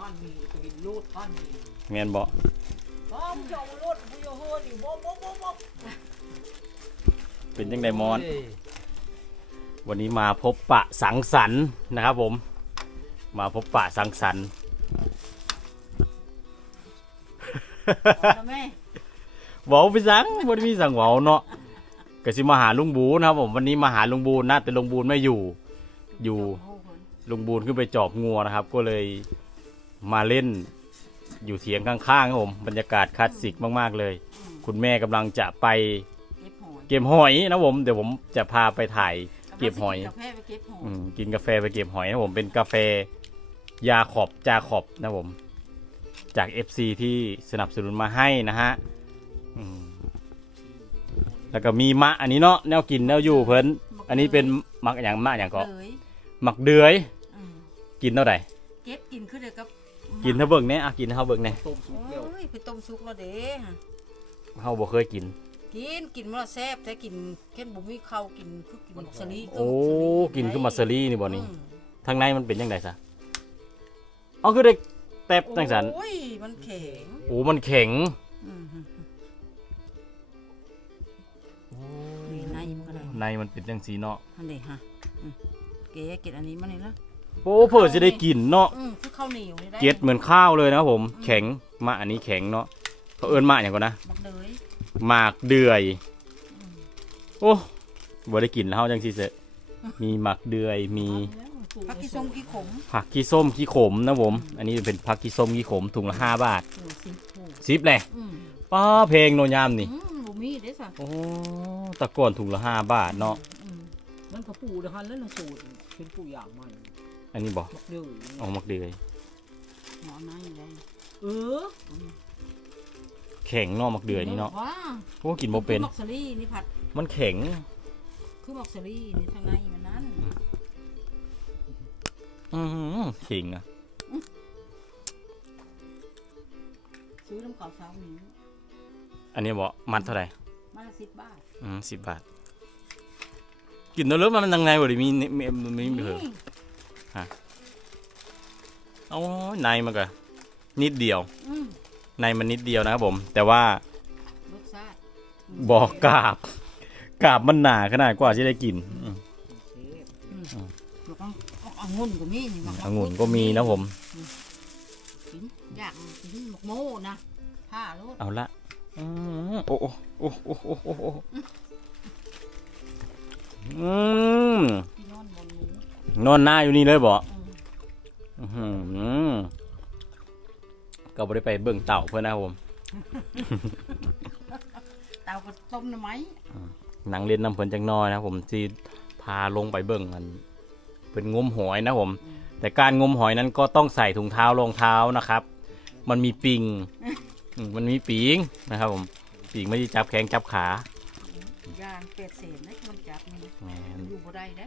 พันนี่แม่นบ่อ้าวมึงจะเอารถมึงจะเฮิร์นี่บ่บ่บ่บ่เป็นจังไดมอนเอ้ยวันนี้มาพบปะสังสรรค์นะครับผม มาพบปะสังสรรค์เอาแม่เว้าไปสังบ่ได้มีสังเว้าเนาะก็สิมาหาลุงบูนะครับผมวันนี้มาหาลุงบูนะแต่ลุงบูไม่อยู่อยู่ลุงบูนขึ้นไปจอบงัวนะครับ ก็เลย มาเล่นอยู่เถียงข้างๆครับผมบรรยากาศคลาสสิกมากๆเลย คุณแม่กำลังจะไปเก็บหอยเก็บหอยนะผมเดี๋ยวผมจะพาไปถ่ายเก็บหอย กาแฟไปเก็บหอยอืมกินกาแฟไปเก็บหอยนะผมเป็นกาแฟยาขอบจาขอบนะผมจาก FC ที่สนับสนุนมาให้นะฮะอืมแล้วก็มีมะอันนี้เนาะแนวกินแนวอยู่เพิ่นอันนี้เป็นมักอย่างมะอย่างก็เลยมักเดือยอืมกินเท่าไหร่เก็บกินคือเดียวกับ กินเท่าเบิ่งเนี่ยอะกินเท่าเบิ่งเนี่ยต้มสุกแล้วโอ้ยไปต้มซุกแล้วเด้เฮาบ่เคยกิน กินกินมันละแซ่บแต่กินแค่บุมีข้าวกินคือกินมักสลีโอ้กินคือมัสลีนี่บ่นี่อืมทางในมันเป็นยังไงซะเอาคือได้แตบจังสันโอ้ยมันแข็งโอ้มันแข็งอืมนี่ในมันก็ได้ในมันเป็นจังสีเนาะอันนี้ฮะอืมเก๋เก็ดอันนี้มานี่ละ โอ้เผื่อจะได้กินเนาะอืมคือข้าวเหนียวนี่ได้เก็ดเหมือนข้าวเลยนะครับผม แข็งมาอันนี้แข็งเนาะเขาเอิ้นมาอย่างก่อนนะบักเลยหมากเดือย โอ้บ่ได้กินแล้วจังสิเสะมีหมากเดือยมีผักกีส้มกีขมผักขี้ส้มขี้ขมนะผม อันนี้เป็นผักขี้ส้มขี้ขมถุงละห้าบาทโอ้สิโอ้ซิปเลยอืมป้าเพลงโนยามนี่ อืมบ่มีเด้สัโอ้ตะก่อนถุงละห้าบาทเนาะ อืมมันก็ปูเดยวหันแล้วนะสูตรเป็นปูอย่างใหม่ อันนี้บอกบักเดือยเอาหมักเดือยหมอนั่งอยู่ได้เออแข็งเนาะหมักเดือยนี่เนาะว้าโอ้กินบ่เป็น คือมักสลีนี่ผัด มันแข็ง คือมักสลีนี่ทางในมันนั้นอือแข็งอะซื้อน้ำเก่าเช้านี้อันนี้บอกมัดเท่าไหร่มาละสิบบาทอืมสิบบาท กินแล้วเริ่มมันยังไงวะดิมีมีมีมีมีเหรอนี่ เอาในมันก็นิดเดียว อืมในมันนิดเดียวนะครับผม แต่ว่ารสชาติบอกกาบกาบมันหนาขนาดกว่าที่ได้กินอืมบอกว่าเอาองุ่นก็มีนี่มักองุ่นก็มีนะผม กินอยากกินหมกโม่นะผ้าโลดเอาละอืมโอ้โอ้โอ้โอ้โอ้โอ้โอ้อืมพี่ นอนบนหมูนอนหน้าอยู่นี่เลยบ่อืมอื้อหือก็บ่ได้ไปเบิ่งเต่าเพื่อนนะครับผมเตาก็ต้มหน่อไม้หนังเล่นน้ำเพิ่นจังน้อยนะครับผมที่พาลงไปเบิ่งมัน เป็นงมหอยนะผมอืมแต่การงมหอยนั้นก็ต้องใส่ถุงเท้ารองเท้านะครับ มันมีปิงอืมมันมีปิงนะครับผมปิงไม่ได้จับแข้งจับขา ย่างเป็ดเศษนะมันจับนี่แหมมันอยู่บ่ได้นะ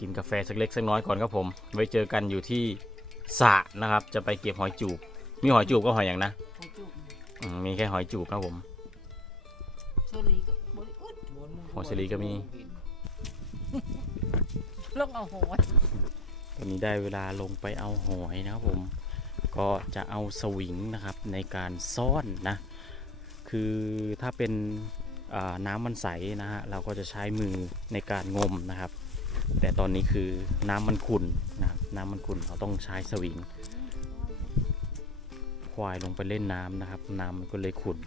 กินกาแฟสักเล็กสักน้อยก่อนครับผม ไว้เจอกันอยู่ที่สระนะครับ จะไปเก็บหอยจูบ มีหอยจูบก็หอยอย่างนะหอยจุกอืมมีแค่หอยจูบครับผม โซลีก็บ่ได้อุดหอยสลีก็มี ลงเอาหอยตอนนี้ได้เวลาลงไปเอาหอยนะครับผม ก็จะเอาสวิงนะครับในการซ่อนนะ คือถ้าเป็น อ่าน้ำมันใสนะฮะเราก็จะใช้มือในการงมนะครับ แต่ตอนนี้คือน้ำมันขุ่นนะครับน้ำมันขุ่นเราต้องใช้สวิงควายลงไปเล่นน้ำนะครับ น้ำมันก็เลยขุ่น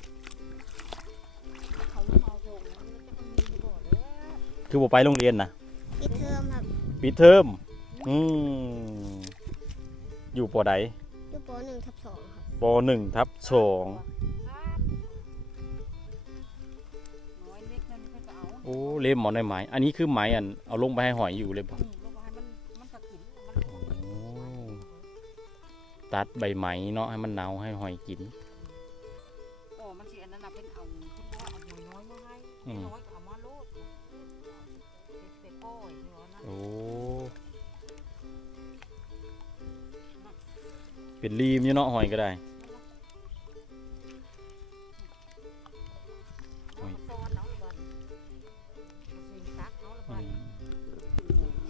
เขาลงเอาโยงนะมันจะมีบ่เด้อคือบ่ไปโรงเรียนนะปิดเทอมครับปิดเทอมอืมอยู่ปอใดอยู่ปหนึ่งทับสองครับปหนึ่งทับสอง อาโอ้เล่มหมอนในไม้อันนี้คือไม้อันเอาลงไปให้หอยอยู่เลยปะอืมลงมาให้มันมันก็กินมันโอ้ตัดใบไม้เนาะให้มันเนาให้หอยกินโอ้มันสิอันนั้นน่ะเป็นเอาเพิ่นว่าเอาหอยน้อยมาให้อืมน้อยก็เอามาโลดเป็ดเป็ดโป้ยที่ว่านั่นโอ้เป็นรีมอยู่เนาะหอยก็ได้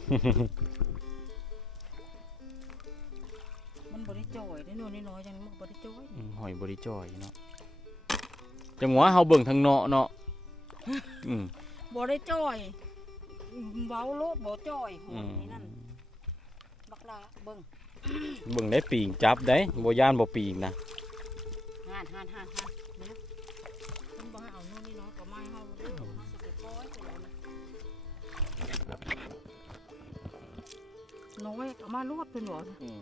มมันบริจอยได้หน่อยน้อยๆจังมันบริจอยอยบริจอยเนาะจังหวะเฮาเบิ่งทางเนาะเนาะอืมบ่ได้จ้อยเว้าโลดบ่จ้อยหออืยมนี่นั่นบักลาเบิ่งเบิ่งได้ปีงจับได้บ่ย่านบ่ปีงนะหานหานหานหานเดี๋ยวเพิ่นบ่ให้เอานู่นนี่น้อยก็ไม่เฮาเด้อเฮาสิไปปล่อยไปแล้วนะ น้อยเอามาลวดเพิ่นบ่อืม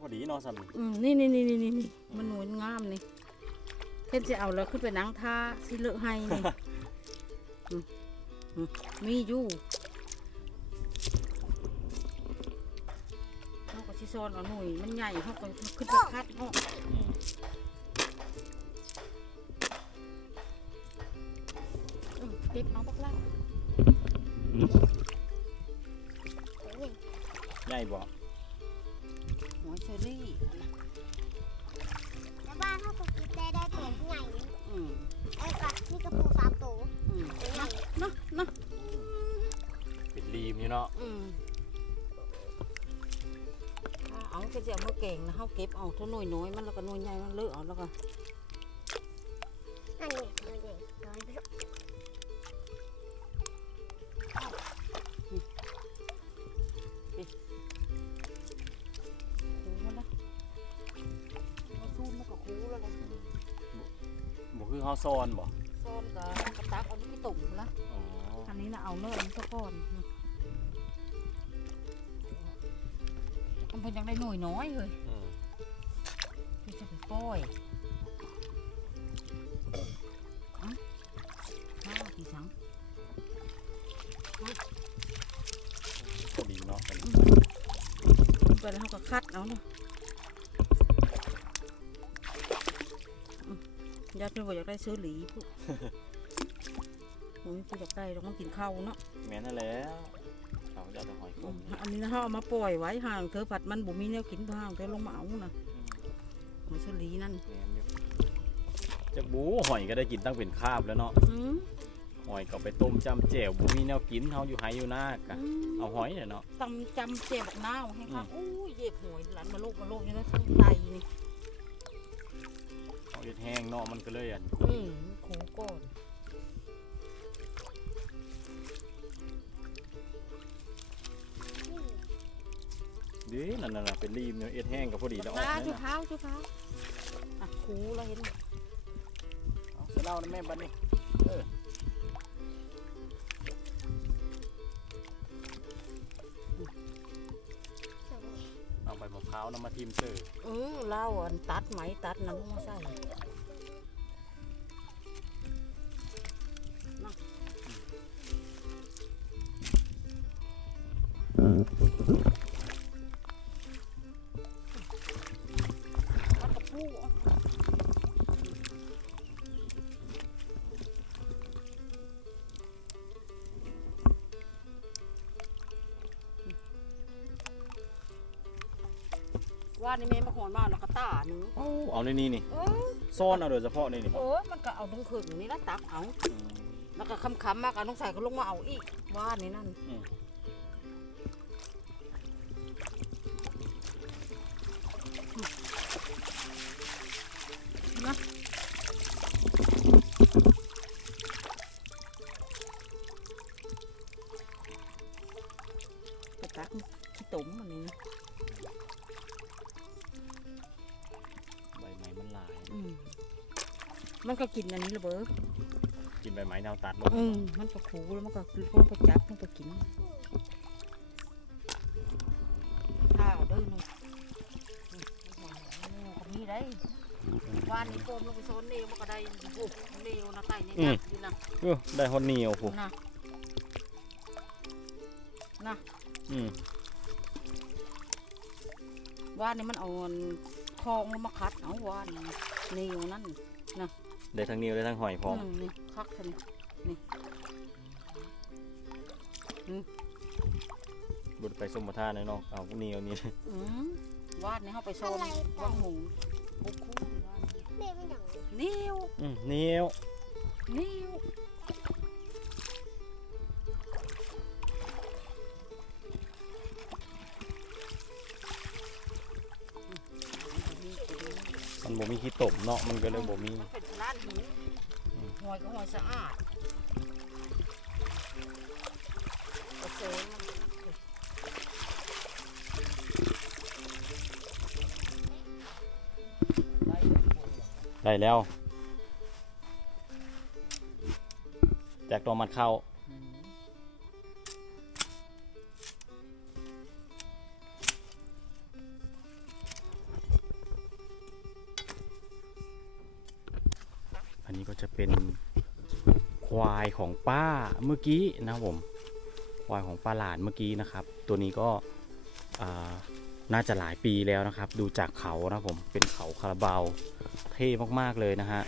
พอดีเนาะซั่นอืมนี่นี่นี่นี่นี่นี่มันหนวยงามนี่เพิ่นจะเอาแล้วขึ้นไปนั่งท่าสิเลอะให้นี่ อืมอืมมีอยู่เขาก็สิซอนเอาหน่วยมันใหญ่เขาก็ขึ้นไปคัดเนาะอืมเออเก็บเอาบักล่า ใหญ่บ่หอยเชอรี่แล้วบ้านเขาก็กินได้ได้ตัวใหญ่อืมไอ้กับที่กระปูสามตัวอืมนะนะนะเป็นรีมอยู่เนาะอืมถ้าเอาก็จะเอามาเก่งนะเขาเก็บเอาเท่าหน่วยน้อยมันแล้วก็หน่วยใหญ่มันเลอะเอาแล้วก็ เฮาซ่อนบ่ซ่อนกับกระตักเอาที่ตุ่มนะอ๋ออันนี้นะเอาเนื้ออันนี้ซะก่อนนะมันเป็นยังได้หน่วยน้อยเลยอืมที่จะไปปล่อยเอ้าห้าทีสังพอดีเนาะเป็นไปแล้วเขาก็คัดเอาเนาะ ญาติเพื่อนบอกอยากได้ซื้อหลีพวกโอ้ยผู้อยากได้เราต้องกินข้าวเนาะแม่นนั่นแหล้วเขาจะเอาแต่หอยกอืบมอันนี้นะเขาเอามาปล่อยไว้ห่างเธอผัดมันบ่มีแนวกินห่างเธอลงมาเอานะหอยเชอรีนั่นแม่นอยู่จะบูหอยก็ได้กินตั้งเป็นคาบแล้วเนาะอืมหอยก็ไปต้มจำแจ่วบ่มีแนวกินเฮาอยู่ไห้อยู่หน้ากะอืมเอาหอยเนี่ยเนาะตำจำเจ็บบักนาวให้ค่ะอืมอู้ยเย็บหวยหลานมาโลกมาโลกนี่นะทั้งไตนี่ เอาเฮ็ดแห้งเนาะมันก็เลยอันอืมขูก่อนเด้นั่นน่ะเป็นรีมเนี่ยเอ็ดแห้งก็พอดีแล้วออกนะนั่นชุน่ะเท้าชุเท้าอะขูแล้วเห็นไหมเอาไปเล่านะแม่บัดนี้เออ เอาใบมะพร้าวนำมาทิมเตอร์เออเล่าอันตัดไหมตัดน้ำลงมาใส่ ว่านี่แม่มาหอนมาแล้วก็ตาหนึ่งเอาเอาในนี้นี่เออซ่อนเอาโดยเฉพาะในนี่เออมันก็เอาดึงขึ้นนี่แล้วตักเอาอืมแล้วก็คำคำๆมากเอาน้องใส่ก็ลงมาเอาอีกว่านี่นั่น อืม มันก็กินอันนี้ระเบ้อกินใบไม้แนวตัดลงอืมมันก็ขูแล้วมันก็คือมันก็จับมันก็กินข้าวเด้อหนูอืมก็มีได้วานนี้โกมลงไปโซนเนวมันก็ได้โอ้เนวนะไต่เนี่ยจับอยู่นะเออได้ฮอตเหนียวผู้นะนะอืมว่านนี่มันเอาอันคลองแล้วมาคัดเอาว่านเนวนั่น ได้ทั้งเหนียวได้ทั้งหอยพร้อมมนี่คักเท่านี้บุดไปสมประทานเลยเนาะเอาเหนียวนี่อืมว่านนี่เขาไปโซนว่างหมูบุกคู่ว่านแม่ไม่อย่างนี้เนวอืมเหนียวเนว บบ่มีขี้ตมเนาะมันก็เลยบ่มีมันเป็นร้านหินหอยก็หอยสะอาดกระเซงมันได้แล้ว จากตัวมันเข้า ควายของป้าเมื่อกี้นะครับผมควายของป้าหลานเมื่อกี้นะครับ ตัวนี้ก็น่าจะหลายปีแล้วนะครับ ดูจากเขานะครับผมเป็นเขาคาราบาวเท่มากๆเลยนะฮะ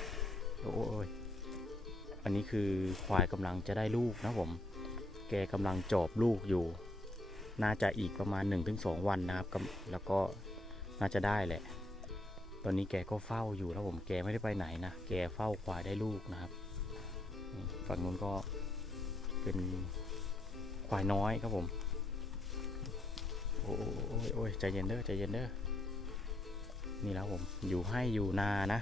โอ้ยอันนี้คือควายกำลังจะได้ลูกนะผม แกกำลังจอบลูกอยู่ น่าจะอีกประมาณ 1-2 วันนะครับ แล้วก็น่าจะได้แหละ ตอนนี้แกก็เฝ้าอยู่นะผมแกไม่ได้ไปไหนนะ แกเฝ้าควายได้ลูกนะครับ ฝั่งนู้นก็เป็นควายน้อยครับผมโอ้ยโอ้ยโอ้ยใจเย็นเด้อใจเย็นเด้อนี่แล้วผมอยู่ให้อยู่นานะ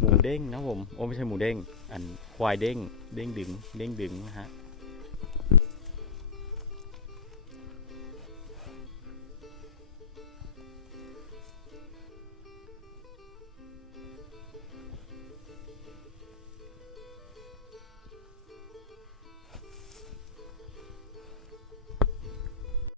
หมูเด้งนะผมโอ้ไม่ใช่หมูเด้ง อันควายเด้ง เด้งดึง เด้งดึงนะฮะ